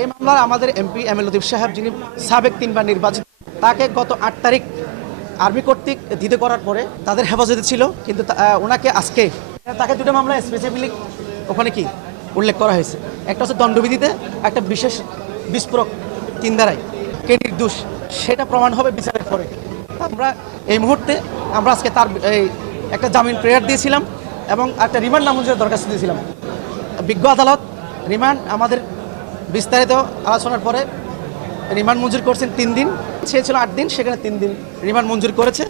এই মামলার আমাদের এমপি এম এল সাহেব, যিনি সাবেক তিনবার নির্বাচিত, তাকে গত আট তারিখ আর্মি কর্তৃক দিতে করার পরে তাদের হেফাজতে ছিল, কিন্তু ওনাকে আজকে, তাকে দুটো মামলায় স্পেসিফিকলি ওখানে কি উল্লেখ করা হয়েছে। একটা হচ্ছে দণ্ডবিধিতে, একটা বিশেষ বিস্ফোরক তিন ধারায়। কে নির্দোষ? সেটা প্রমাণ হবে বিচারের পরে। আমরা এই মুহূর্তে, আমরা আজকে তার, এই একটা জামিন প্রেয়ার দিয়েছিলাম এবং একটা রিমান্ড নামঞ্জুরের দরখাস্ত দিয়েছিলাম। বিজ্ঞ আদালত রিমান্ড আমাদের বিস্তারিত আলোচনার পরে রিমান্ড মঞ্জুর করছেন তিন দিন। চেয়েছিল আট দিন, সেখানে তিন দিন রিমান্ড মঞ্জুর করেছে।